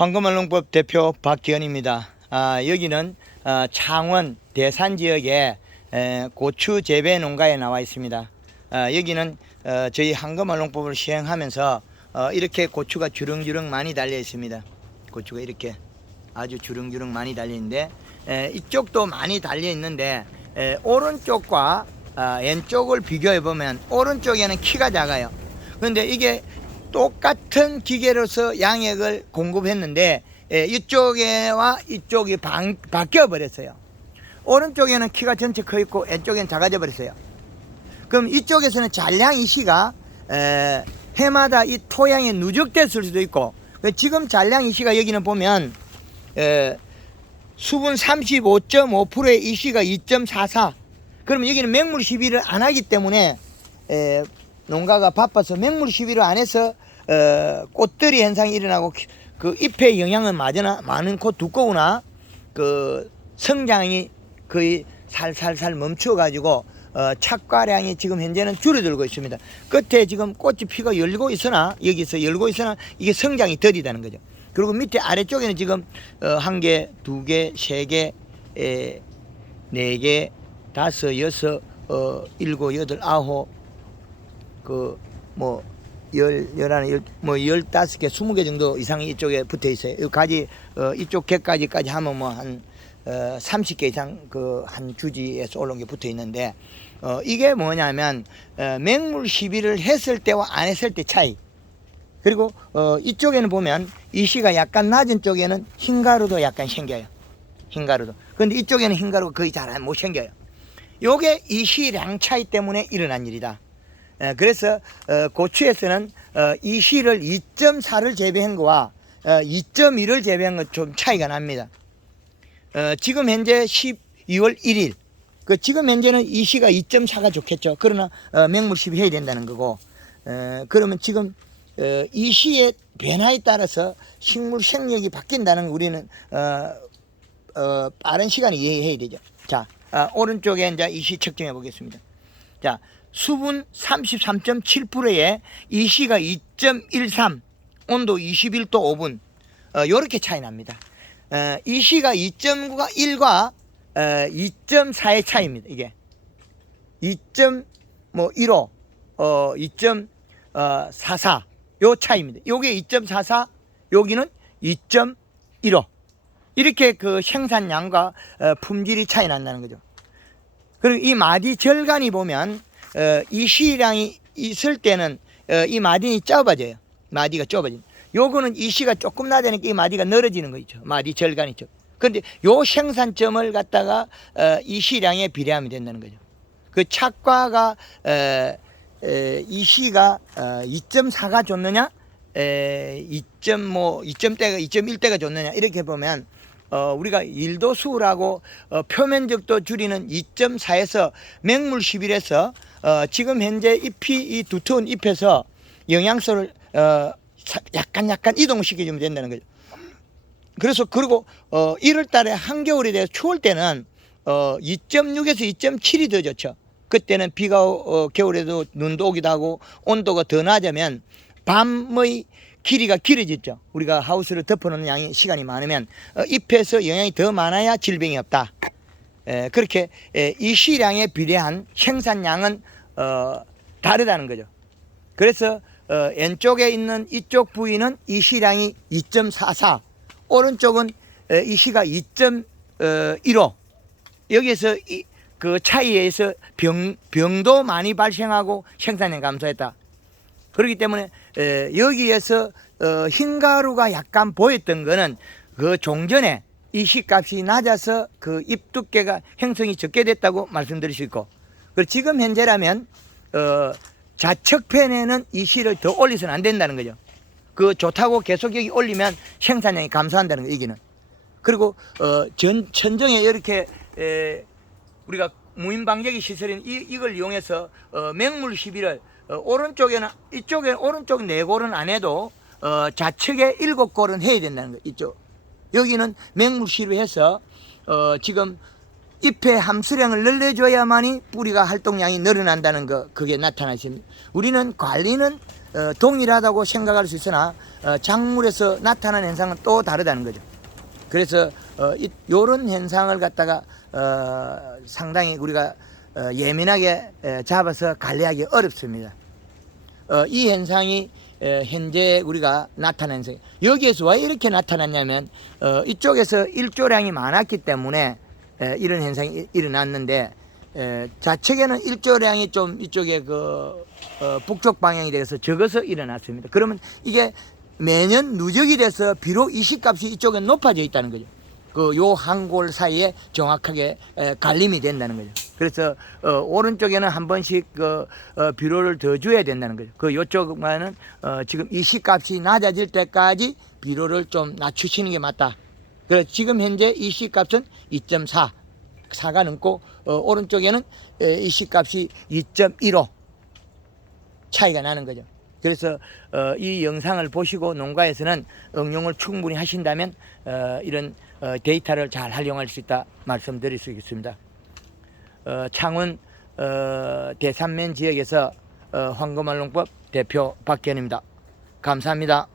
황금언론법 대표 박기현입니다. 아, 여기는 어, 창원 대산 지역의 에, 고추 재배 농가에 나와 있습니다. 아, 여기는 어, 저희 황금언론법을 시행하면서 어, 이렇게 고추가 주렁주렁 많이 달려 있습니다. 고추가 이렇게 아주 주렁주렁 많이 달려 있는데 에, 이쪽도 많이 달려 있는데 에, 오른쪽과 아, 왼쪽을 비교해 보면 오른쪽에는 키가 작아요. 그런데 이게 똑같은 기계로서 양액을 공급했는데 에, 이쪽에와 이쪽이 방, 바뀌어 버렸어요. 오른쪽에는 키가 전체 커 있고 왼쪽에는 작아져 버렸어요. 그럼 이쪽에서는 잔량 이시가 에, 해마다 이 토양에 누적됐을 수도 있고 그 지금 잔량 이시가 여기는 보면 에, 수분 35.5%의 이시가 2.44 그러면 여기는 맹물 시비를 안 하기 때문에 에, 농가가 바빠서 맹물 시비를 안 해서 어, 꽃들이 현상이 일어나고 기- 그 잎의 영향은 많으나 많고 두꺼우나 그 성장이 거의 살살살 멈춰 가지고 어, 착과량이 지금 현재는 줄어들고 있습니다. 끝에 지금 꽃이 피가 열고 있으나 여기서 열고 있으나 이게 성장이 덜이다는 거죠. 그리고 밑에 아래쪽에는 지금 어, 한 개, 두 개, 세 개, 에, 네 개, 다섯, 여섯, 어, 일곱, 여덟, 아홉, 그, 뭐, 열, 열하나, 열, 뭐, 열다섯 개, 스무 개 정도 이상이 이쪽에 붙어 있어요. 이 가지, 어, 이쪽 개까지까지 하면 뭐, 한, 어, 30개 이상 그 한 주지에서 올라온 게 붙어 있는데, 어, 이게 뭐냐면, 어, 맹물 시비를 했을 때와 안 했을 때 차이. 그리고, 어, 이쪽에는 보면, 이시가 약간 낮은 쪽에는 흰가루도 약간 생겨요. 흰가루도. 근데 이쪽에는 흰가루가 거의 잘 못 생겨요. 요게 이 시량 차이 때문에 일어난 일이다. 에, 그래서 어, 고추에서는 어, 이시를 2.4를 재배한 거와 어, 2.1을 재배한 것 좀 차이가 납니다. 어, 지금 현재 12월 1일 그 지금 현재는 이 시가 2.4가 좋겠죠. 그러나 어, 맹물 시비 해야 된다는 거고 어, 그러면 지금 어, 이시의 변화에 따라서 식물 생력이 바뀐다는 거 우리는 어, 어, 빠른 시간에 이해해야 되죠. 자, 아, 오른쪽에 이제 이시 측정해 보겠습니다. 자, 수분 33.7%에 이시가 2.13, 온도 21도 5분, 어, 요렇게 차이 납니다. 어, 이시가 2.9가 1과 어, 2.4의 차이입니다. 이게 2.15, 어, 2.44, 요 차이입니다. 요게 2.44, 여기는 2.15. 이렇게 그 생산량과 어, 품질이 차이 난다는 거죠. 그리고 이 마디 절간이 보면 어, 이 시량이 있을 때는 어, 이 마딘이 좁아져요. 마디가 좁아진. 요거는 이 시가 조금 나다니까 이 마디가 넓어지는 거 있죠. 마디 절간이죠. 근데 요 생산점을 갖다가 어, 이 시량에 비례하면 된다는 거죠. 그 착과가 어, 에, 이 시가 어, 2.4가 좋느냐, 에, 2.뭐 2점대가 2.1대가 좋느냐 이렇게 보면 어, 우리가 일도수라고 어, 표면적도 줄이는 2.4에서 맹물 11에서 어, 지금 현재 잎이 이 두터운 잎에서 영양소를 어, 사- 약간 약간 이동시켜주면 된다는 거죠. 그래서 그리고 어 1월 달에 한겨울이 돼서 추울 때는 어 2.6에서 2.7이 더 좋죠. 그때는 비가 어, 겨울에도 눈도 오기도 하고 온도가 더 낮으면 밤의 길이가 길어졌죠. 우리가 하우스를 덮어놓는 양이 시간이 많으면 어, 잎에서 영양이 더 많아야 질병이 없다. 에, 그렇게 에, 이 시량에 비례한 생산량은 어, 다르다는 거죠. 그래서 어, 왼쪽에 있는 이쪽 부위는 이 시량이 2.44, 오른쪽은 에, 이 시가 2.15. 여기에서 이, 그 차이에서 병, 병도 많이 발생하고 생산량 감소했다. 그렇기 때문에 에, 여기에서 어, 흰가루가 약간 보였던 거는 그 종전에 이 시값이 낮아서 그 잎 두께가 형성이 적게 됐다고 말씀드릴 수 있고 그리고 지금 현재라면 어, 좌측편에는 이 시를 더 올려서는 안 된다는 거죠. 그 좋다고 계속 여기 올리면 생산량이 감소한다는 거 여기는. 그리고 어, 전 천정에 이렇게 에, 우리가 무인 방제기 시설인 이, 이걸 이용해서 어, 맹물 시비를 어, 오른쪽에는 이쪽에 오른쪽 네 골은 안 해도 어, 좌측에 일곱 골은 해야 된다는 거 이쪽 여기는 맹물 시비해서 어, 지금 잎의 함수량을 늘려줘야만이 뿌리가 활동량이 늘어난다는 거 그게 나타나십니다. 우리는 관리는 어, 동일하다고 생각할 수 있으나 어, 작물에서 나타나는 현상은 또 다르다는 거죠. 그래서 어, 이, 요런 현상을 갖다가 어, 상당히 우리가 어, 예민하게 에, 잡아서 관리하기 어렵습니다. 어, 이 현상이 에, 현재 우리가 나타난 현상. 여기에서 왜 이렇게 나타났냐면 어, 이쪽에서 일조량이 많았기 때문에 에, 이런 현상이 일- 일어났는데 에, 좌측에는 일조량이 좀 이쪽에 그 어, 북쪽 방향이 돼서 적어서 일어났습니다. 그러면 이게 매년 누적이 돼서 비록 이식값이 이쪽에 높아져 있다는 거죠. 그 요 한 골 사이에 정확하게 에, 갈림이 된다는 거죠. 그래서 어, 오른쪽에는 한 번씩 그 어, 비료를 더 줘야 된다는 거죠. 그 요쪽만은 어, 지금 이식값이 낮아질 때까지 비료를 좀 낮추시는 게 맞다. 그래서 지금 현재 이식값은 2.4 4가 넘고 어, 오른쪽에는 에, 이식값이 2.15 차이가 나는 거죠. 그래서 어, 이 영상을 보시고 농가에서는 응용을 충분히 하신다면 어, 이런 어, 데이터를 잘 활용할 수 있다 말씀드릴 수 있겠습니다. 어, 창원 어, 대산면 지역에서 어, 황금알농법 대표 박기현입니다. 감사합니다.